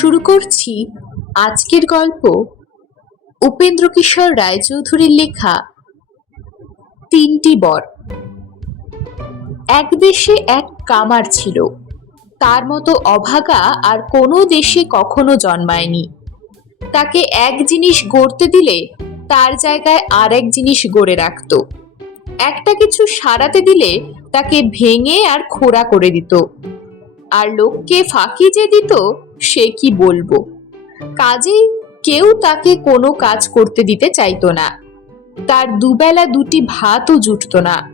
শুরু করছি আজকের গল্প উপেন্দ্র কিশোর রায়চৌধুরীর লেখা তিনটি বর। এক দেশে এক কামার ছিল। তার মতো অভাগা আর কোনো দেশে কখনো জন্মায়নি। তাকে এক জিনিস গড়তে দিলে তার জায়গায় আর এক জিনিস গড়ে রাখতো। একটা কিছু সারাতে দিলে তাকে ভেঙে আর খোড়া করে দিত। আর লোককে ফাঁকি যে দিত, সে কি বলব? কাজেই কেউ তাকে কোনো কাজ করতে দিতে চাইতো না। তার দুবেলা দুটি ভাতও জুটতো না।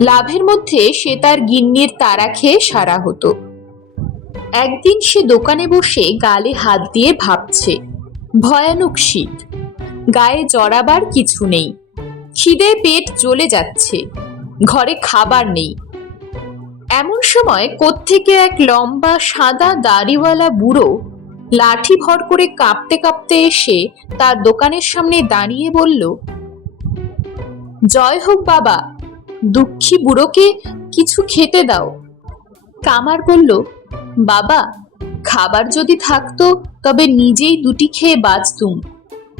লাভের মধ্যে সে তার গিন্নির তারা খেয়ে সারা হতো। একদিন সে দোকানে বসে গালে হাত দিয়ে ভাবছে, ভয়ানক শীত। গায়ে জড়াবার কিছু নেই। খিদে পেট জ্বলে যাচ্ছে। ঘরে খাবার নেই। এমন সময় কোত্থেকে এক লম্বা সাদা দাড়িওয়ালা বুড়ো লাঠি ভর করে কাঁপতে কাঁপতে এসে তার দোকানের সামনে দাঁড়িয়ে বলল, জয় হোক বাবা, দুঃখী বুড়োকে কিছু খেতে দাও। কামার বলল, বাবা, খাবার যদি থাকতো তবে নিজেই দুটি খেয়ে বাঁচতুম।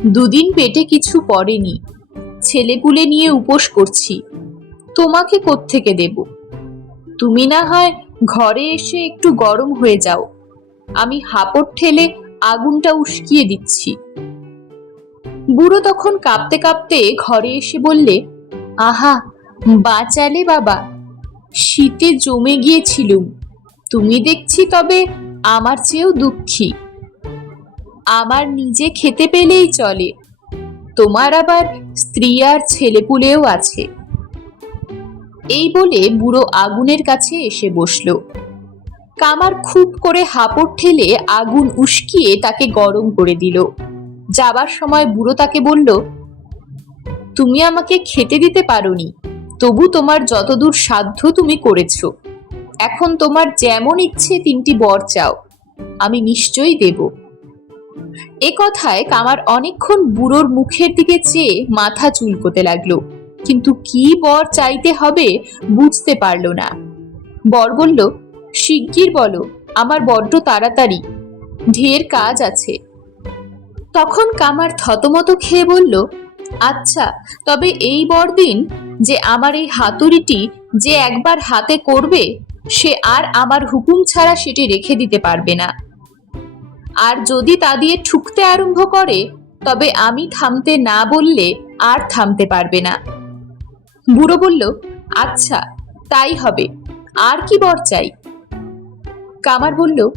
দুদিন পেটে কিছু পড়েনি। ছেলেপুলে নিয়ে উপোস করছি। তোমাকে কোত্থেকে দেব? তুমি না হয় ঘরে এসে একটু গরম হয়ে যাও। আমি হাপড় ঠেলে আগুনটা উস্কিয়ে দিচ্ছি। বুড়ো তখন কাঁপতে কাঁপতে ঘরে এসে বললে, আহা, বাঁচালে বাবা, শীতে জমে গিয়েছিলুম। তুমি দেখছি তবে আমার চেয়েও দুঃখী। আমার নিজে খেতে পেলেই চলে। তোমার আবার স্ত্রী আর ছেলেপুলেও আছে। এই বলে বুড়ো আগুনের কাছে এসে বসল। কামার খুব করে হাঁপড় ঠেলে আগুন উস্কিয়ে তাকে গরম করে দিল। যাবার সময় বুড়ো তাকে বলল, তুমি আমাকে খেতে দিতে পারোনি, তবু তোমার যতদূর সাধ্য তুমি করেছ। এখন তোমার যেমন ইচ্ছে তিনটি বর চাও, আমি নিশ্চয়ই দেব। এ কথায় কামার অনেকক্ষণ বুড়োর মুখের দিকে চেয়ে মাথা চুলকোতে লাগল। কিন্তু কি বর চাইতে হবে বুঝতে পারল না। বর বলল, শিগগির বলো, আমার বড্ড তাড়াতাড়ি, ঢের কাজ আছে। তখন কামার থতমত খেয়ে বলল আচ্ছা তবে এই বরদিন যে আমার এই হাতুড়িটি যে একবার হাতে করবে, সে আর আমার হুকুম ছাড়া সেটি রেখে দিতে পারবে না। আর যদি তা দিয়ে ঠুকতে আরম্ভ করে, তবে আমি থামতে না বললে আর থামতে পারবে না। বুড়ো বলল আচ্ছা তাই হবে। আর কি বর চাই? কামার বলল,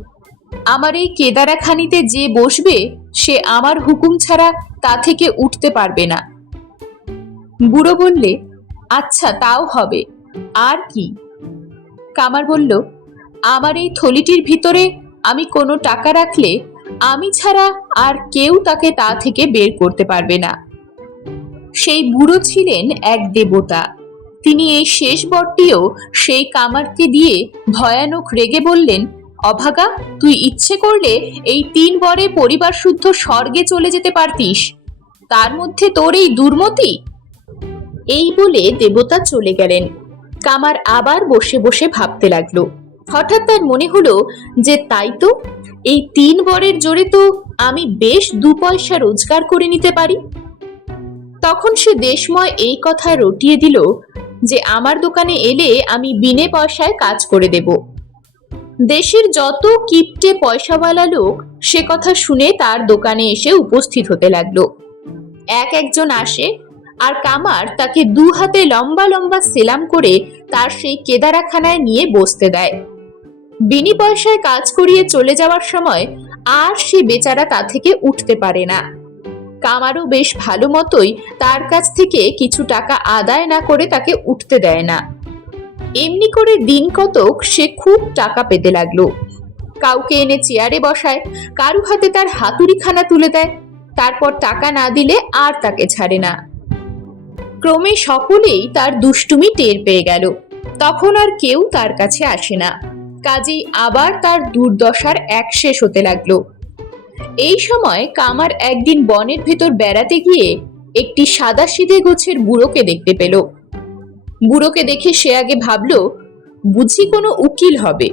আমার এই কেদারাখানিতে যে বসবে, সে আমার হুকুম ছাড়া তা থেকে উঠতে পারবে না। বুড়ো বললে আচ্ছা তাও হবে। আর কি? কামার বলল, আমার এই থলিটির ভিতরে আমি কোনো টাকা রাখলে, আমি ছাড়া আর কেউ তাকে তা থেকে বের করতে পারবে না। সেই বুড়ো ছিলেন এক দেবতা। তিনি এই শেষ বরটিও সেই কামারকে দিয়ে ভয়ানক রেগে বললেন, অভাগা, তুই ইচ্ছে করলে এই তিন বরে পরিবার শুদ্ধ স্বর্গে চলে যেতে পারতিস। তার মধ্যে তোর এই দুর্মতি? এই বলে দেবতা চলে গেলেন। কামার আবার বসে বসে ভাবতে লাগল। হঠাৎ তার মনে হলো যে, তাই তো, এই তিন বরের জোরে তো আমি বেশ দু পয়সা রোজগার করে নিতে পারি। তখন সে দেশময় এই কথা রটিয়ে দিল যে আমার দোকানে এলে আমি বিনে পয়সায় কাজ করে দেব। দেশের যত কিপটে পয়সাওয়ালা লোক সে কথা শুনে তার দোকানে এসে উপস্থিত হতে লাগল। এক একজন আসে আর কামার তাকে দু হাতে লম্বা লম্বা সেলাম করে তার সেই কেদারাখানায় নিয়ে বসতে দেয়। বিনি পয়সায় কাজ করিয়ে চলে যাওয়ার সময় আর সে বেচারা তা থেকে উঠতে পারে না। কামারও বেশ ভালো মতোই তার কাছ থেকে কিছু টাকা আদায় না করে তাকে উঠতে দেয় না। এমনি করে দিন কতক সে খুব টাকা পেতে লাগল। কাউকে এনে চেয়ারে বসায়, কারু হাতে তার হাতুড়িখানা তুলে দেয়, তারপর টাকা না দিলে আর তাকে ছাড়ে না। ক্রমে সকলেই তার দুষ্টুমি টের পেয়ে গেল। তখন আর কেউ তার কাছে আসে না। কাজেই আবার তার দুর্দশার এক শেষ হতে লাগল। এই সময় কামার একদিন বনের ভেতর বেড়াতে গিয়ে একটি সাদা সিধে গোছের বুড়োকে দেখতে পেল। বুড়োকে দেখে সে আগে ভাবল, বুঝি কোনো উকিল হবে।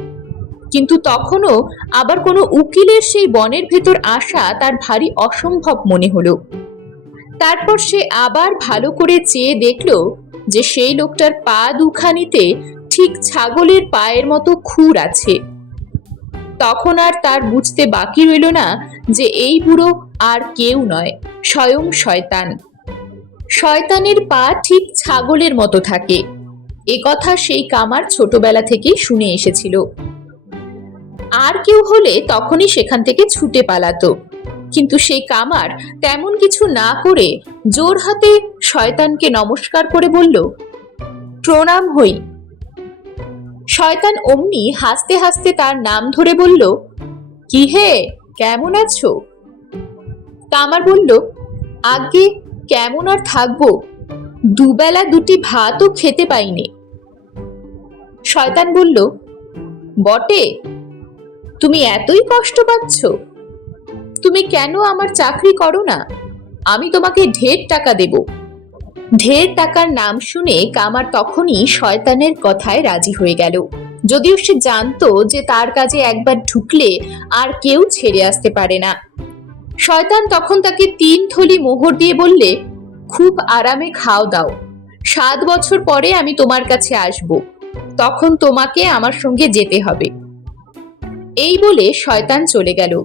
কিন্তু তখনও আবার কোনো উকিলের সেই বনের ভেতর আসা তার ভারী অসম্ভব মনে হলো। তারপর সে আবার ভালো করে চেয়ে দেখল যে সেই লোকটার পা দুখানিতে ঠিক ছাগলের পায়ের মতো খুর আছে। তখন আর তার বুঝতে বাকি রইল না যে এই বুড়ো আর কেউ নয়, স্বয়ং শয়তান। শয়তানের পা ঠিক ছাগলের মতো থাকে। এ কথা সেই কামার ছোটবেলা থেকেই শুনে এসেছিল। আর কেউ হলে তখনই সেখান থেকে ছুটে পালাতো। কিন্তু সেই কামার তেমন কিছু না করে জোর হাতে শয়তানকে নমস্কার করে বলল, প্রণাম হই। শয়তান অমনি হাসতে হাসতে তার নাম ধরে বলল, কি হে? কেমন আছো? কামার বলল আগে কেমন আর থাকব? দুবেলা দুটি ভাতও খেতে পাইনি। শয়তান বলল, বটে, তুমি এতই কষ্ট পাচ্ছ। তুমি কেন আমার চাকরি করো না? আমি তোমাকে ঢের টাকা দেব। ঢের টাকার নাম শুনে কামার তখনই শয়তানের কথায় রাজি হয়ে গেল। যদিও সে জানতো যে তার কাজে একবার ঢুকলে আর কেউ ছেড়ে আসতে পারে না। শয়তান তখন তাকে তিন থলি মোহর দিয়ে বললে, খুব আরামে খাও দাও। সাত বছর পরে আমি তোমার কাছে আসব। তখন তোমাকে আমার সঙ্গে যেতে হবে। এই বলে শয়তান চলে গেল।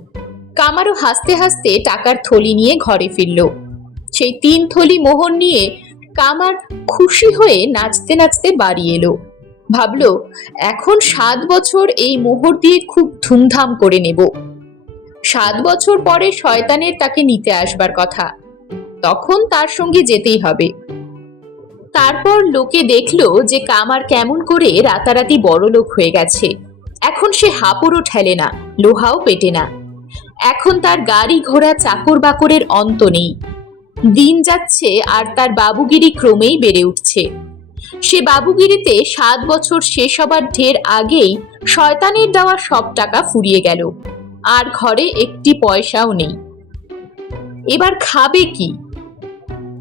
কামারও হাসতে হাসতে টাকার থলি নিয়ে ঘরে ফিরল। সেই তিন থলি মোহর নিয়ে কামার খুশি হয়ে নাচতে নাচতে বাড়ি এলো। ভাবলো, এখন সাত বছর এই মোহর দিয়ে খুব ধুমধাম করে নেব। সাত বছর পরে শয়তানের তাকে নিতে আসবার কথা। তখন তার সঙ্গে যেতেই হবে। তারপর লোকে দেখল যে কামার কেমন করে রাতারাতি বড় লোক হয়ে গেছে। এখন সে হাঁপুরও ঠেলে না, লোহাও পেটে না। এখন তার গাড়ি ঘোড়া চাকর বাকরের অন্ত নেই। দিন যাচ্ছে আর তার বাবুগিরি ক্রমেই বেড়ে উঠছে। সে বাবুগিরিতে সাত বছর শেষ হবার ঢের আগেই শয়তানের দেওয়া সব টাকা ফুরিয়ে গেল। আর ঘরে একটি পয়সাও নেই। এবার খাবে কি?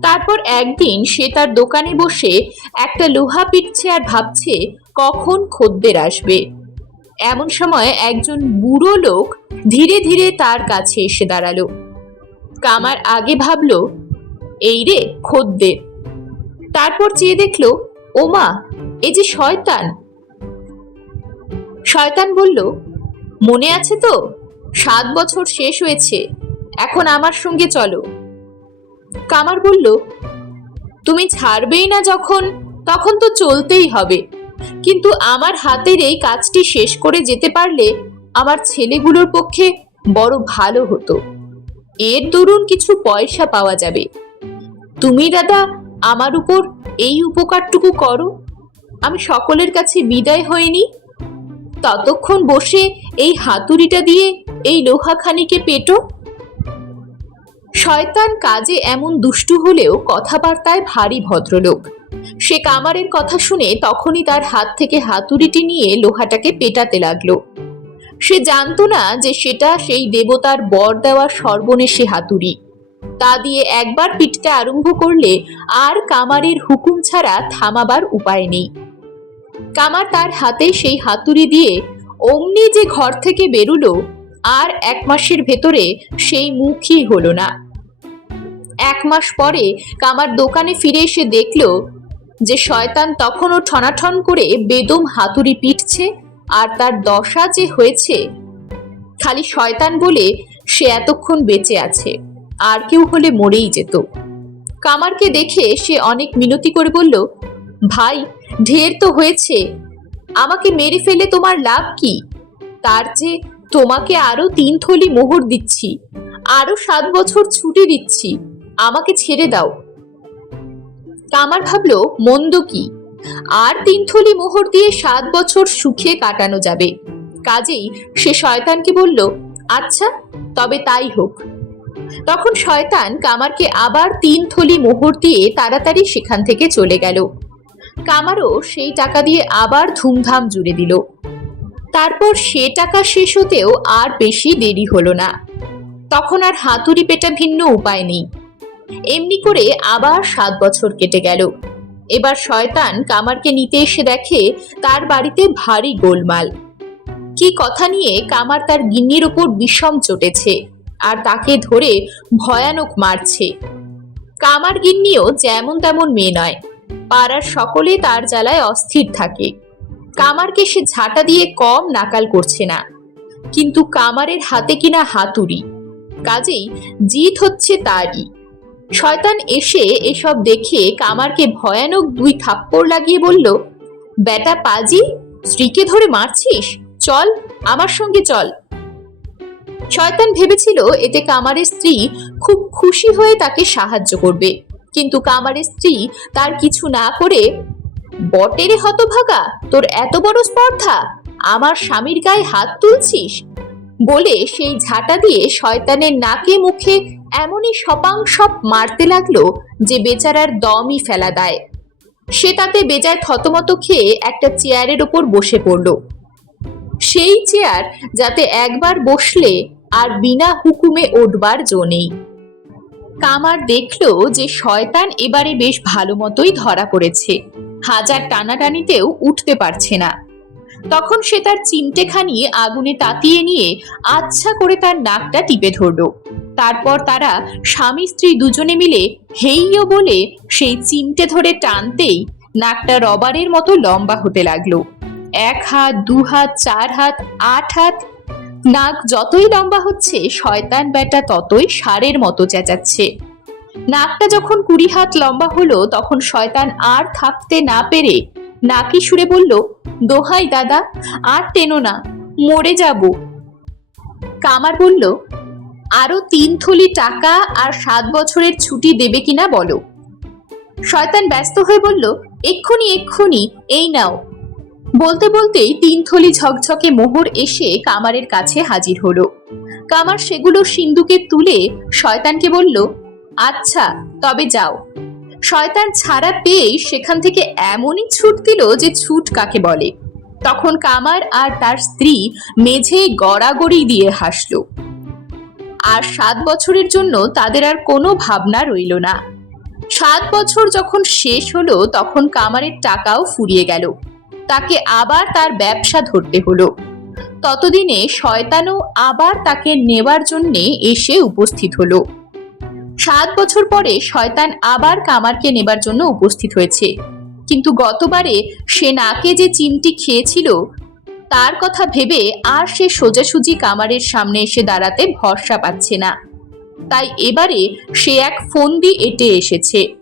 তারপর একদিন সে তার দোকানে বসে একটা লোহা পিটছে আর ভাবছে কখন খদ্দের আসবে। এমন সময় একজন বুড়ো লোক ধীরে ধীরে তার কাছে এসে দাঁড়াল। কামার আগে ভাবলো এই রে খদ্দের। তারপর চেয়ে দেখল, ওমা, এ যে শয়তান। শয়তান বলল, মনে আছে তো, সাত বছর শেষ হয়েছে, এখন আমার সঙ্গে চলো। কামার বলল, তুমি ছাড়বেই না যখন, তখন তো চলতেই হবে। কিন্তু আমার হাতের এই কাজটি শেষ করে যেতে পারলে আমার ছেলেগুলোর পক্ষে বড় ভালো হতো। এর দরুন কিছু পয়সা পাওয়া যাবে। তুমি দাদা, আমার উপর এই উপকারটুকু করো। আমি সকলের কাছে বিদায় হয়নি ততক্ষণ বসে এই হাতুড়িটা দিয়ে এই লোহাখানিকে পেটো। শয়তান কাজে এমন দুষ্টু হলেও কথাবার্তায় ভারী ভদ্রলোক। সে কামারের কথা শুনে তখনই তার হাত থেকে হাতুড়িটি নিয়ে লোহাটাকে পেটাতে লাগল। সে জানতো না যে সেটা সেই দেবতার বর দেওয়া সর্বনেশে হাতুড়ি। তা দিয়ে একবার পিটতে আরম্ভ করলে আর কামারের হুকুম ছাড়া থামাবার উপায় নেই। কামার তার হাতে সেই হাতুড়ি দিয়ে অমনি যে ঘর থেকে বেরুলো, আর এক মাসের ভেতরে সেই মুখই হলো না। এক মাস পরে কামার দোকানে ফিরে এসে দেখল যে শয়তান তখনও ঠনাঠন করে বেদম হাতুড়ি পিটছে, আর তার দশা যে হয়েছে, খালি শয়তান বলে সে এতক্ষণ বেঁচে আছে। আর কেউ হলে মরেই যেত। কামারকে দেখে সে অনেক মিনতি করে বলল, ভাই, ঢের তো হয়েছে। আমাকে মেরে ফেলে তোমার লাভ কি? তার যে তোমাকে আরও তিন থলি মোহর দিচ্ছি, আরও সাত বছর ছুটি দিচ্ছি, আমাকে ছেড়ে দাও। কামার ভাবলো, মন্দ কি? আর তিন থলি মোহর দিয়ে সাত বছর সুখে কাটানো যাবে। কাজেই সে শয়তানকে বলল আচ্ছা তবে তাই হোক। তখন শয়তান কামারকে আবার তিন থলি মোহর দিয়ে তাড়াতাড়ি সেখান থেকে চলে গেল। কামারও সেই টাকা দিয়ে আবার ধুমধাম জুড়ে দিল। তারপর সে টাকা শেষ হতেও আর বেশি দেরি হলো না। তখন আর হাতুড়ি পেটা ভিন্ন উপায় নেই। এমনি করে আবার সাত বছর কেটে গেল। এবার শয়তান কামারকে নিতে এসে দেখে তার বাড়িতে ভারী গোলমাল। কি কথা নিয়ে কামার তার গিন্নির ওপর বিষম চটেছে। আর তাকে ধরে ভয়ানক মারছে। কামার গিন্নিও যেমন তেমন মেয়ে নয়, পাড়ার সকলে তার জ্বালায় অস্থির থাকে। কামারকে সে ঝাঁটা দিয়ে কম নাকাল করছে না। কিন্তু কামারের হাতে কিনা হাতুড়ি, কাজেই জিত হচ্ছে তারই। শয়তান এসে এসব দেখে কামারকে ভয়ানক দুই থাপ্পড় লাগিয়ে বলল, বেটা পাজি, স্ত্রীকে ধরে মারছিস? চল, আমার সঙ্গে চল। শয়তান ভেবেছিল এতে কামারের স্ত্রী খুব খুশি হয়ে তাকে সাহায্য করবে। কিন্তু কামারের স্ত্রী তার কিছু না করে, বটেরে হতভাগা, তোর এত বড় স্পর্ধা, আমার স্বামীর গায়ে হাত তুলছিস? বলে সেই ঝাঁটা দিয়ে শয়তানের নাকে মুখে এমনই সপাংসপ মারতে লাগল যে বেচারার দমই ফেলা দেয়। সে তাতে বেজায় থতমত খেয়ে একটা চেয়ারের ওপর বসে পড়ল। সেই চেয়ার যাতে একবার বসলে আর বিনা হুকুমে উঠবার জো নেই। কামার দেখল যে শয়তান এবারে বেশ ভালো মতোই ধরা পড়েছে। হাজার টানাটানিতেও উঠতে পারছে না। তখন সে তার চিমটেখানি আগুনে তাতিয়ে নিয়ে আচ্ছা করে তার নাকটা টিপে ধরল। তারপর তারা স্বামী স্ত্রী দুজনে মিলে হেইয় বলে সেই চিমটে ধরে টানতেই নাকটা রবারের মতো লম্বা হতে লাগল। এক হাত, দু হাত, চার হাত, আট হাত নাক যতই লম্বা হচ্ছে, শয়তান ব্যাটা ততই সারের মতো চেঁচাচ্ছে। নাকটা যখন কুড়ি হাত লম্বা হলো, তখন শয়তান আর থাকতে না পেরে নাকি সুরে বলল, দোহাই দাদা, আর টেনো না, মরে যাব। কামার বলল, আরও তিন থলি টাকা আর সাত বছরের ছুটি দেবে কিনা বলো? শয়তান ব্যস্ত হয়ে বলল, এক্ষুনি এক্ষুনি, এই নাও। বলতে বলতেই তিন থলি ঝকঝকে মোহর এসে কামারের কাছে হাজির হলো। কামার সেগুলো সিন্ধুকে তুলে শয়তানকে বলল আচ্ছা তবে যাও। শয়তান ছাড়া পেয়ে সেখান থেকে এমনই ছুট দিল যে ছুট কাকে বলে। তখন কামার আর তার স্ত্রী মেঝে গড়াগড়ি দিয়ে হাসল। আর সাত বছরের জন্য তাদের আর কোনো ভাবনা রইল না। সাত বছর যখন শেষ হলো, তখন কামারের টাকাও ফুরিয়ে গেল। তাকে আবার তার ব্যবসা ধরতে হলো। ততদিনে শয়তানও আবার তাকে নেবার জন্যে এসে উপস্থিত হলো। সাত বছর পরে শয়তান আবার কামারকে নেবার জন্য উপস্থিত হয়েছে। কিন্তু গতবারে সে নাকে যে চিমটি খেয়েছিল, তার কথা ভেবে আর সে সোজাসুজি কামারের সামনে এসে দাঁড়াতে ভরসা পাচ্ছে না। তাই এবারে সে এক ফন্দি এটে এসেছে।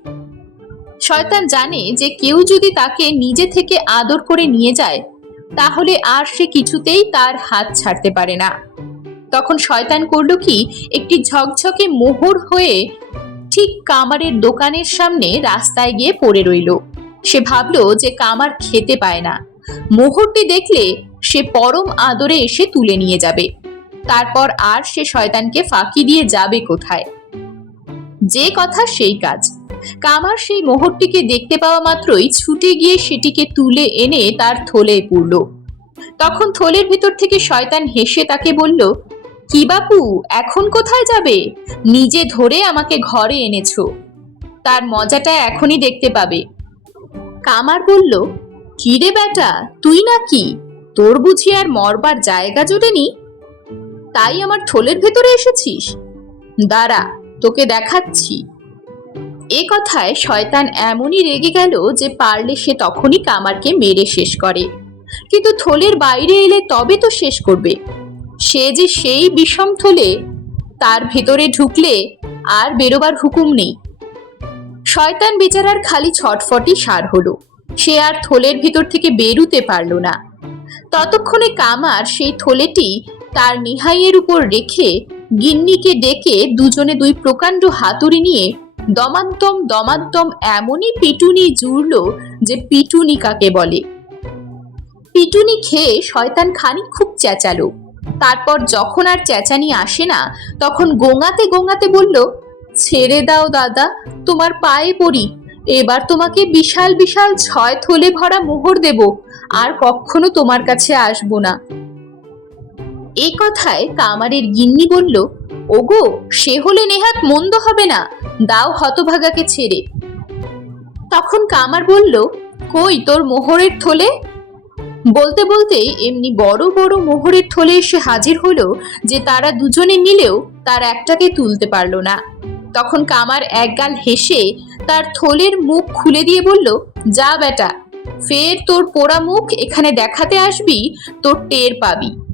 শয়তান জানে যে কেউ যদি তাকে নিজে থেকে আদর করে নিয়ে যায়, তাহলে আর সে কিছুতেই তার হাত ছাড়তে পারে না। তখন শয়তান করল কি, একটি ঝকঝকে মোহর হয়ে ঠিক কামারের দোকানের সামনে রাস্তায় গিয়ে পড়ে রইল। সে ভাবল যে কামার খেতে পায় না। মোহরটি দেখলে সে পরম আদরে এসে তুলে নিয়ে যাবে। তারপর আর সে শয়তানকে ফাঁকি দিয়ে যাবে কোথায়? যে কথা সেই কাজ। কামার সেই মোহরটিকে দেখতে পাওয়া মাত্রই ছুটে গিয়ে সেটিকে তুলে এনে তার থলে পুরল তখন থলের ভিতর থেকে শয়তান হেসে তাকে বলল, কি বাপু, এখন কোথায় যাবে? নিজে ধরে আমাকে ঘরে এনেছো। তার মজাটা এখনই দেখতে পাবে। কামার বলল, কি রে বেটা তুই নাকি? তোর বুঝি আর মরবার জায়গা জোটেনি তাই আমার থলের ভেতরে এসেছিস? দাঁড়া, তোকে দেখাচ্ছি। এ কথায় শয়তান এমনই রেগে গেল যে পারলে সে তখনই কামারকে মেরে শেষ করে। কিন্তু থলের বাইরে এলে তবে তো শেষ করবে। সে যে সেই বিষম থলে, তার ভেতরে ঢুকলে আর বেরোবার হুকুম নেই। শয়তান বেচারার খালি ছটফটি সার হলো। সে আর থলের ভিতর থেকে বেরুতে পারল না। ততক্ষণে কামার সেই থলেটি তার নিহাইয়ের উপর রেখে গিন্নিকে ডেকে দুজনে দুই প্রকাণ্ড হাতুড়ি নিয়ে দমান্তম দমান্তম এমনই পিটুনি জুড়ল যে পিটুনি কাকে বলে। পিটুনি খেয়ে শয়তান খানি খুব চেঁচালো। তারপর যখন আর চেঁচানি আসে না, তখন গোঙাতে গোঙাতে বলল, ছেড়ে দাও দাদা, তোমার পায়ে পড়ি। এবার তোমাকে বিশাল বিশাল ছয় থলে ভরা মোহর দেব, আর কখনো তোমার কাছে আসব না। এই কথায় কামারের গিন্নি বলল ওগো, সে হলে নেহাত মন্দ হবে না। দাও হতভাগাকে ছেড়ে। তখন কামার বলল, কই তোর মোহরের থলে? বলতে বলতে এমনি বড় বড় মোহরের থলে এসে হাজির হলো যে তারা দুজনে মিলেও তার একটাকে তুলতে পারল না। তখন কামার একগাল হেসে তার থলের মুখ খুলে দিয়ে বলল, যা বেটা, ফের তোর পোড়া মুখ এখানে দেখাতে আসবি, তোর টের পাবি।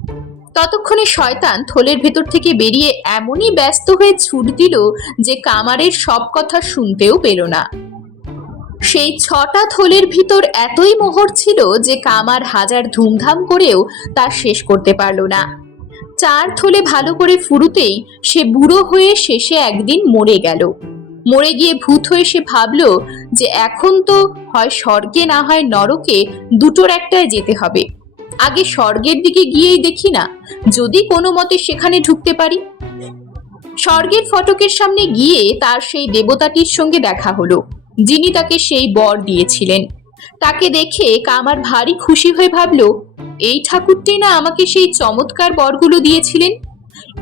ততক্ষণে শয়তান থলের ভেতর থেকে বেরিয়ে এমনই ব্যস্ত হয়ে ছুট দিল যে কামারের সব কথা শুনতেও পেল না। সেই ছটা থলের ভিতর এতই মোহর ছিল যে কামার হাজার ধুমধাম করেও তা শেষ করতে পারল না। চার থলে ভালো করে ফুরুতেই সে বুড়ো হয়ে শেষে একদিন মরে গেল। মরে গিয়ে ভূত হয়ে সে ভাবল যে এখন তো হয় স্বর্গে না হয় নরকে দুটোর একটায় যেতে হবে। আগে স্বর্গের দিকে গিয়েই দেখি না, যদি কোনো মতে সেখানে ঢুকতে পারি। স্বর্গের ফটকের সামনে গিয়ে তার সেই দেবতাটির সঙ্গে দেখা হলো, যিনি তাকে সেই বর দিয়েছিলেন। তাকে দেখে কামার ভারী খুশি হয়ে ভাবলো, এই ঠাকুরটি না আমাকে সেই চমৎকার বরগুলো দিয়েছিলেন?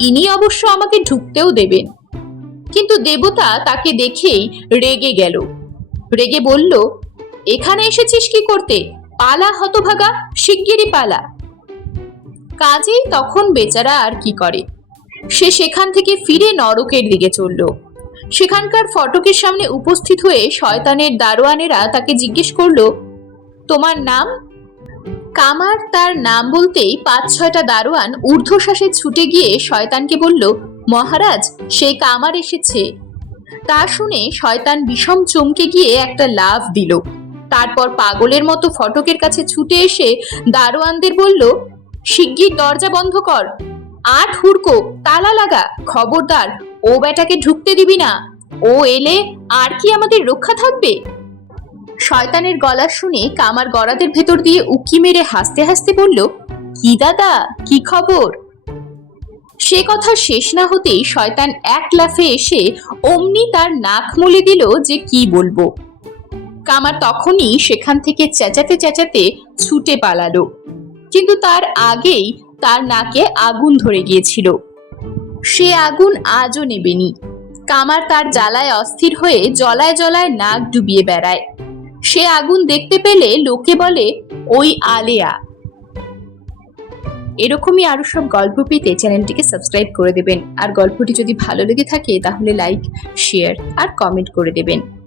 ইনি অবশ্য আমাকে ঢুকতেও দেবেন। কিন্তু দেবতা তাকে দেখেই রেগে গেল। রেগে বলল, এখানে এসেছিস কি করতে? পালা হতভাগা, শিগগিরই পালা। কাজেই তখন বেচারা আর কি করে? সে সেখান থেকে ফিরে নরকের দিকে চলল। সেখানকার ফটকের সামনে উপস্থিত হয়ে শয়তানের দারোয়ানেরা তাকে জিজ্ঞেস করল, তোমার নাম? কামার তার নাম বলতেই পাঁচ ছয়টা দারোয়ান ঊর্ধ্বশ্বাসে ছুটে গিয়ে শয়তানকে বলল, মহারাজ সেই কামার এসেছে। তা শুনে শয়তান বিষম চমকে গিয়ে একটা লাভ দিল। তারপর পাগলের মতো ফটকের কাছে ছুটে এসে দারোয়ানদের বলল, শিগগির দরজা বন্ধ কর। আট হুড়কো, তালা লাগা। খবরদার, ও বেটাকে ঢুকতে দিবি না। ও এলে আর কি আমাদের রক্ষা থাকবে? শয়তানের গলা শুনে কামার গড়াদের ভেতর দিয়ে উকি মেরে হাসতে হাসতে বলল, কি দাদা, কি খবর? সে কথা শেষ না হতেই শয়তান এক লাফে এসে অমনি তার নাক মুলে দিল যে কি বলব। কামার তখনই সেখান থেকে চেঁচাতে চেঁচাতে ছুটে পালালো। কিন্তু তার আগেই তার নাকে আগুন ধরে গিয়েছিল। সে আগুন আজও নেবেনি। কামার তার জ্বালায় অস্থির হয়ে জলায় জলায় নাক ডুবিয়ে বেড়ায়। সে আগুন দেখতে পেলে লোকে বলে, ওই আলেয়া। এরকমই আরও সব গল্প পেতে চ্যানেলটিকে সাবস্ক্রাইব করে দেবেন। আর গল্পটি যদি ভালো লেগে থাকে তাহলে লাইক, শেয়ার আর কমেন্ট করে দেবেন।